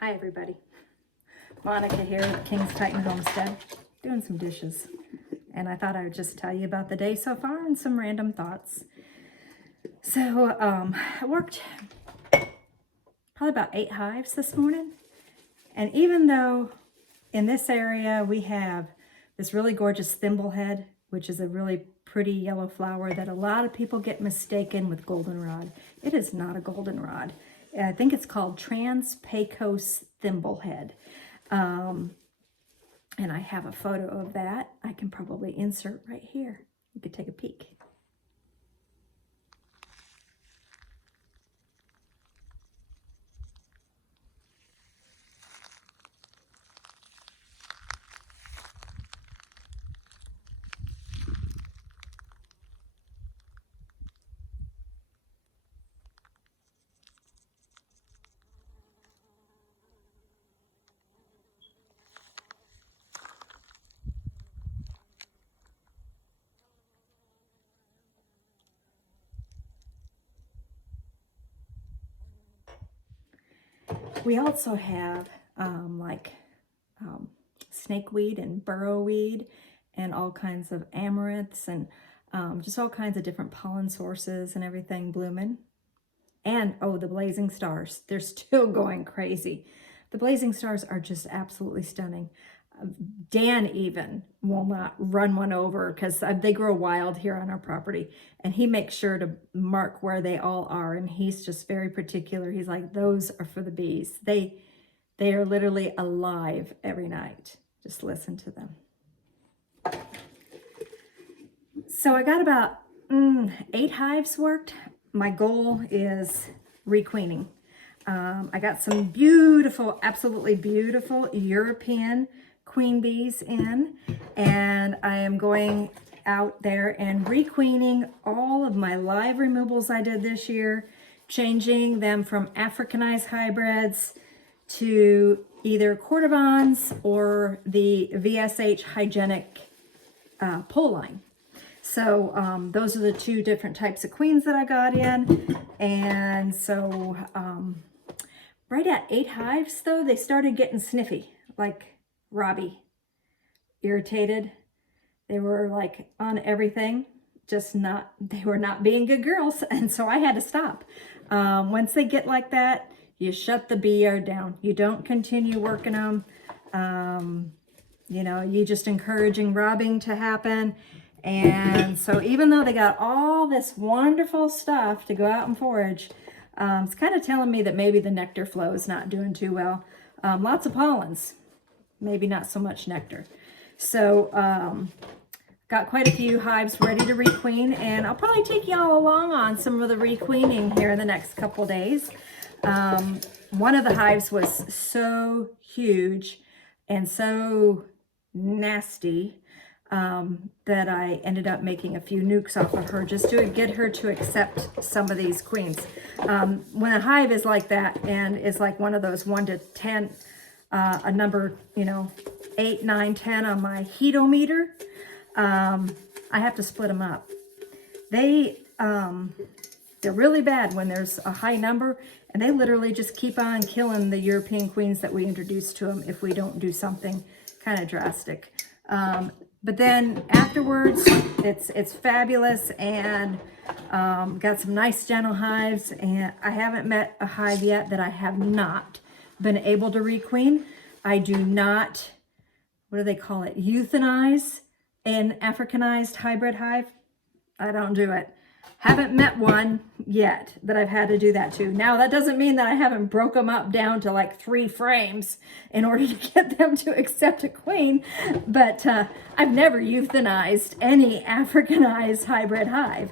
Hi everybody, Monica here at King's Titan Homestead, doing some dishes. And I thought I would just tell you about the day so far and some random thoughts. So I worked probably about 8 hives this morning. And even though in this area we have this really gorgeous thimblehead, which is a really pretty yellow flower that a lot of people get mistaken with goldenrod. It is not a goldenrod. I think it's called Trans-Pecos thimblehead. And I have a photo of that. I can probably insert right here. You could take a peek. We also have snakeweed and burrowweed and all kinds of amaranths and just all kinds of different pollen sources and everything blooming. And oh, the blazing stars, they're still going crazy. The blazing stars are just absolutely stunning. Dan even will not run one over because they grow wild here on our property, and he makes sure to mark where they all are, and he's just very particular. He's like, those are for the bees. They are literally alive every night. Just listen to them. So I got about 8 hives worked. My goal is requeening. I got some beautiful, absolutely beautiful European queen bees in, and I am going out there and requeening all of my live removals I did this year, changing them from Africanized hybrids to either Cordovans or the VSH hygienic pole line. So those are the 2 different types of queens that I got in. And so right at 8 hives though, they started getting sniffy, like Robbie, irritated. They were like on everything, they were not being good girls. And so I had to stop. Once they get like that, you shut the bee yard down. You don't continue working them. You know, you just encouraging robbing to happen. And so even though they got all this wonderful stuff to go out and forage, it's kind of telling me that maybe the nectar flow is not doing too well. Lots of pollens, maybe not so much nectar. So got quite a few hives ready to requeen, and I'll probably take y'all along on some of the requeening here in the next couple days. One of the hives was so huge and so nasty that I ended up making a few nukes off of her just to get her to accept some of these queens. When a hive is like that and is like one of those 1 to 10, a number, 8, 9, 10 on my heatometer, I have to split them up. They're really bad when there's a high number, and they literally just keep on killing the European queens that we introduce to them if we don't do something kind of drastic. But then afterwards, it's fabulous, and got some nice gentle hives, and I haven't met a hive yet that I have not been able to requeen. I do not, what do they call it, euthanize an Africanized hybrid hive. I don't do it. Haven't met one yet that I've had to do that to. Now, that doesn't mean that I haven't broke them up down to like 3 frames in order to get them to accept a queen, but I've never euthanized any Africanized hybrid hive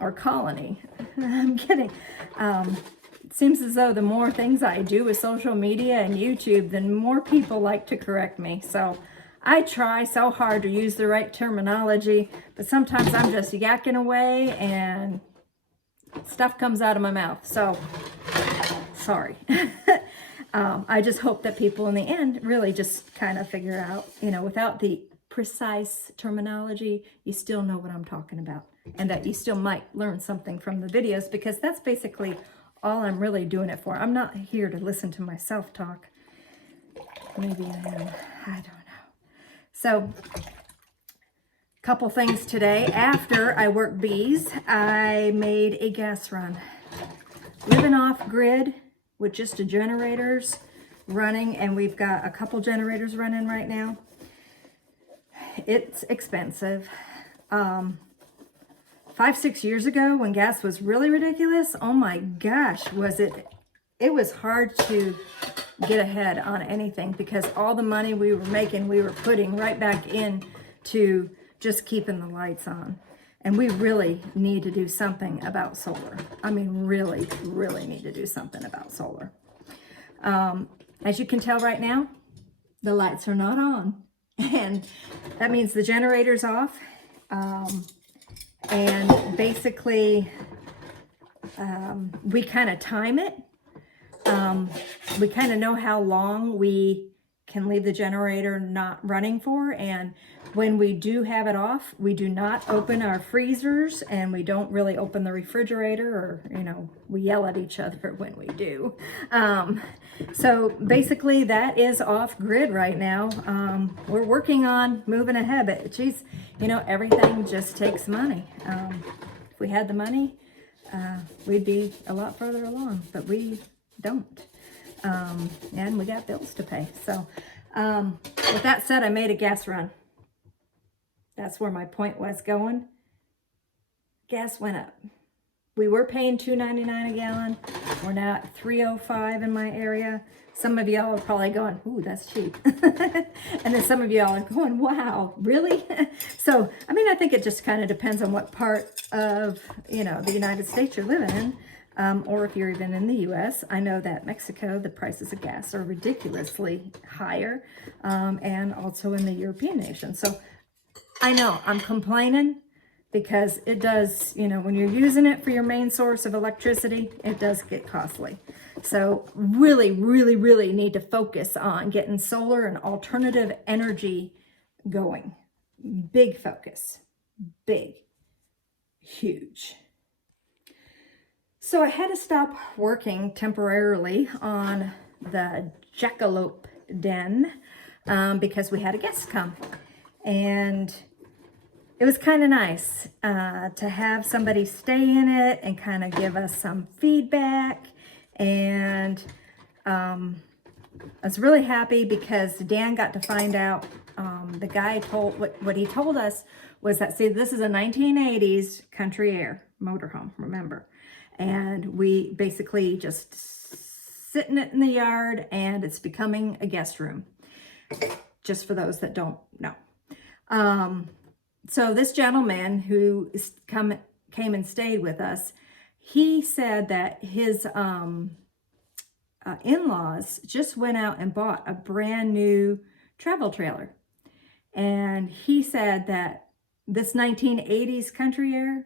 or colony. I'm kidding. It seems as though the more things I do with social media and YouTube, the more people like to correct me. So I try so hard to use the right terminology, but sometimes I'm just yakking away and stuff comes out of my mouth. So, sorry. I just hope that people in the end really just kind of figure out, without the precise terminology, you still know what I'm talking about, and that you still might learn something from the videos, because that's basically all I'm really doing it for. I'm not here to listen to myself talk. Maybe I am. I don't know. So, couple things today. After I worked bees, I made a gas run. Living off grid with just the generators running, and we've got a couple generators running right now. It's expensive. 5-6 years ago when gas was really ridiculous, oh my gosh, it was hard to get ahead on anything because all the money we were making, we were putting right back in to just keeping the lights on. And we really need to do something about solar. I mean, really, really need to do something about solar. As you can tell right now, the lights are not on. And that means the generator's off. And basically, we kind of time it. We kind of know how long we can leave the generator not running for. And when we do have it off, we do not open our freezers and we don't really open the refrigerator, or, we yell at each other when we do. So basically that is off grid right now. We're working on moving ahead, but geez, everything just takes money. If we had the money, we'd be a lot further along, but we don't. And we got bills to pay. So with that said, I made a gas run. That's where my point was going. Gas went up. We were paying $2.99 a gallon. We're now at $3.05 in my area. Some of y'all are probably going, ooh, that's cheap. And then some of y'all are going, wow, really? So, I think it just kind of depends on what part of, the United States you're living in. Or if you're even in the U.S. I know that Mexico, the prices of gas are ridiculously higher. And also in the European nations. So, I know I'm complaining because it does, when you're using it for your main source of electricity, it does get costly. So really, really, really need to focus on getting solar and alternative energy going. Big focus. Big. Huge. So I had to stop working temporarily on the jackalope den because we had a guest come. And it was kind of nice to have somebody stay in it and kind of give us some feedback. And I was really happy because Dan got to find out, the guy told, what he told us was that, see, this is a 1980s Country Air motorhome, remember. And we basically just sitting it in the yard, and it's becoming a guest room, just for those that don't know. So this gentleman who came and stayed with us, he said that his in-laws just went out and bought a brand new travel trailer. And he said that this 1980s Country Air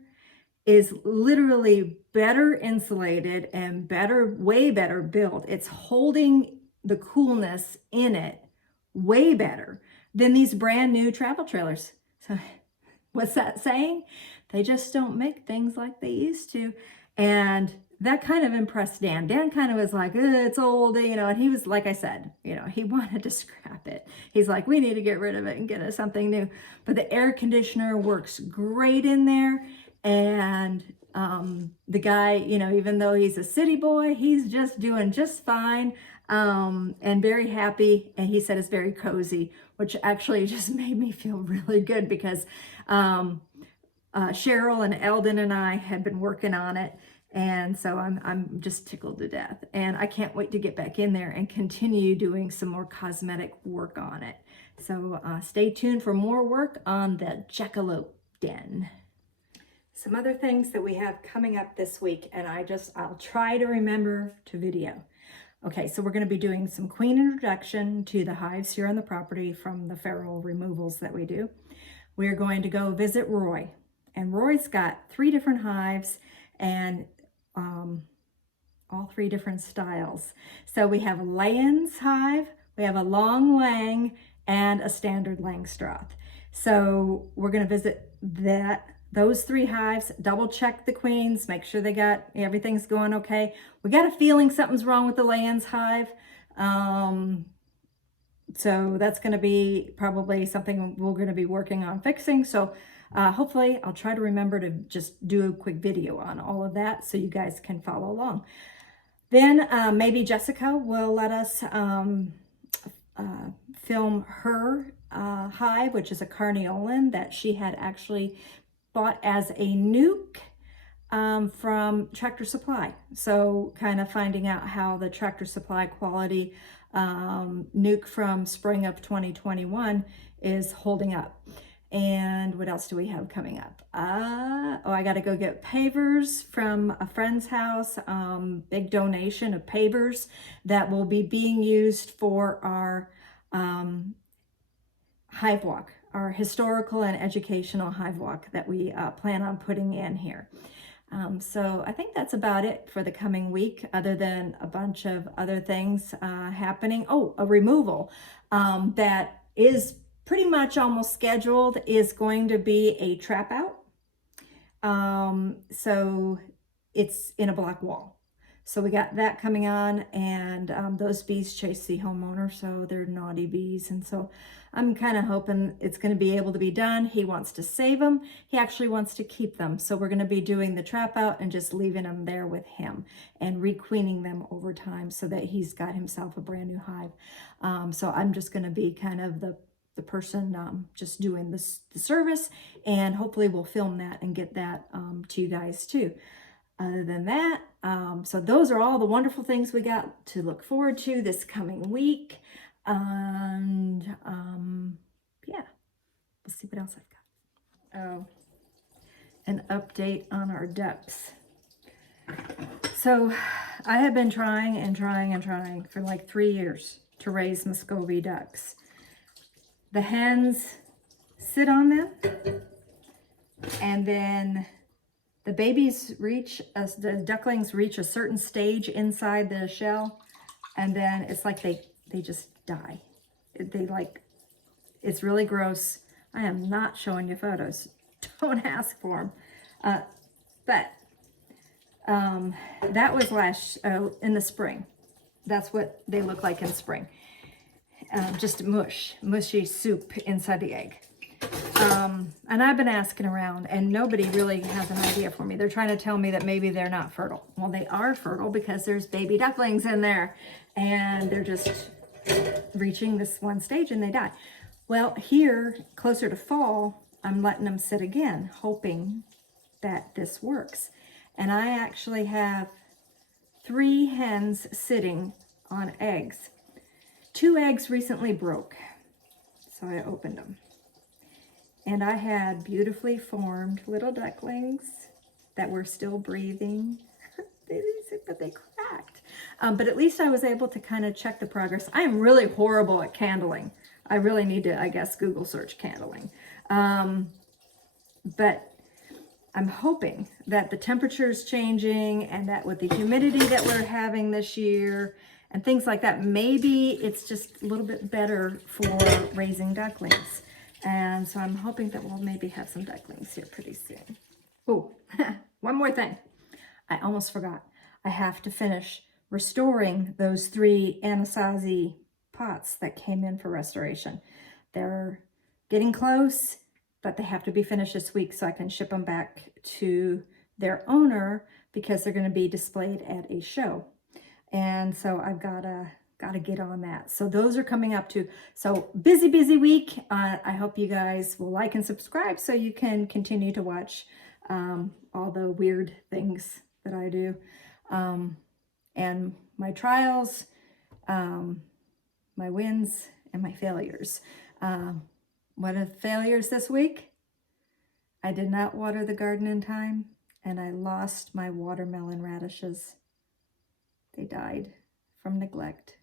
is literally better insulated and way better built. It's holding the coolness in it way better than these brand new travel trailers. So what's that saying? They just don't make things like they used to. And that kind of impressed Dan. Dan kind of was like, it's old, and he was, like I said, he wanted to scrap it. He's like, we need to get rid of it and get us something new. But the air conditioner works great in there. And the guy, even though he's a city boy, he's just doing just fine. And very happy. And he said it's very cozy, which actually just made me feel really good because Cheryl and Eldon and I had been working on it. And so I'm just tickled to death. And I can't wait to get back in there and continue doing some more cosmetic work on it. So stay tuned for more work on the jackalope den. Some other things that we have coming up this week, and I'll try to remember to video. Okay, so we're going to be doing some queen introduction to the hives here on the property from the feral removals that we do. We're going to go visit Roy, and Roy's got 3 different hives and all 3 different styles. So we have a Layens hive, we have a Long Lang, and a standard Langstroth. So we're going to visit that those 3 hives, double check the queens, make sure they got, everything's going okay. We got a feeling something's wrong with the Lands hive. So that's going to be probably something we're going to be working on fixing. So hopefully I'll try to remember to just do a quick video on all of that so you guys can follow along. Then maybe Jessica will let us film her hive, which is a carniolan that she had actually bought as a nuke from Tractor Supply. So kind of finding out how the Tractor Supply quality nuke from spring of 2021 is holding up. And what else do we have coming up? I got to go get pavers from a friend's house. Big donation of pavers that will be being used for our hive walk, our historical and educational hive walk that we plan on putting in here. So I think that's about it for the coming week, other than a bunch of other things happening. Oh, a removal that is pretty much almost scheduled is going to be a trap out. So it's in a block wall. So we got that coming on, and those bees chase the homeowner, so they're naughty bees. And so I'm kind of hoping it's going to be able to be done. He wants to save them. He actually wants to keep them. So we're going to be doing the trap out and just leaving them there with him and requeening them over time so that he's got himself a brand new hive. So I'm just going to be kind of the person just doing the service, and hopefully we'll film that and get that to you guys too. Other than that, so those are all the wonderful things we got to look forward to this coming week. And yeah, let's see what else I've got. Oh, an update on our ducks. So I have been trying for like 3 years to raise Muscovy ducks. The hens sit on them, and then the babies the ducklings reach a certain stage inside the shell, and then it's like they just die. It's really gross. I am not showing you photos. Don't ask for them. But that was in the spring. That's what they look like in spring. Just mushy soup inside the egg. And I've been asking around, and nobody really has an idea for me. They're trying to tell me that maybe they're not fertile. Well, they are fertile because there's baby ducklings in there, and they're just reaching this one stage and they die. Well, here, closer to fall, I'm letting them sit again, hoping that this works. And I actually have 3 hens sitting on eggs. 2 eggs recently broke, so I opened them. And I had beautifully formed little ducklings that were still breathing. But they cracked. But at least I was able to kind of check the progress. I am really horrible at candling. I really need to, I guess, Google search candling. But I'm hoping that the temperature is changing, and that with the humidity that we're having this year and things like that, maybe it's just a little bit better for raising ducklings. And so I'm hoping that we'll maybe have some ducklings here pretty soon. Oh, one more thing. I almost forgot. I have to finish restoring those 3 Anasazi pots that came in for restoration. They're getting close, but they have to be finished this week so I can ship them back to their owner, because they're going to be displayed at a show. And so I've got to get on that. So those are coming up too. So busy week. I hope you guys will like and subscribe so you can continue to watch all the weird things that I do, and my trials, my wins, and my failures. What are the failures this week? I did not water the garden in time, and I lost my watermelon radishes. They died from neglect.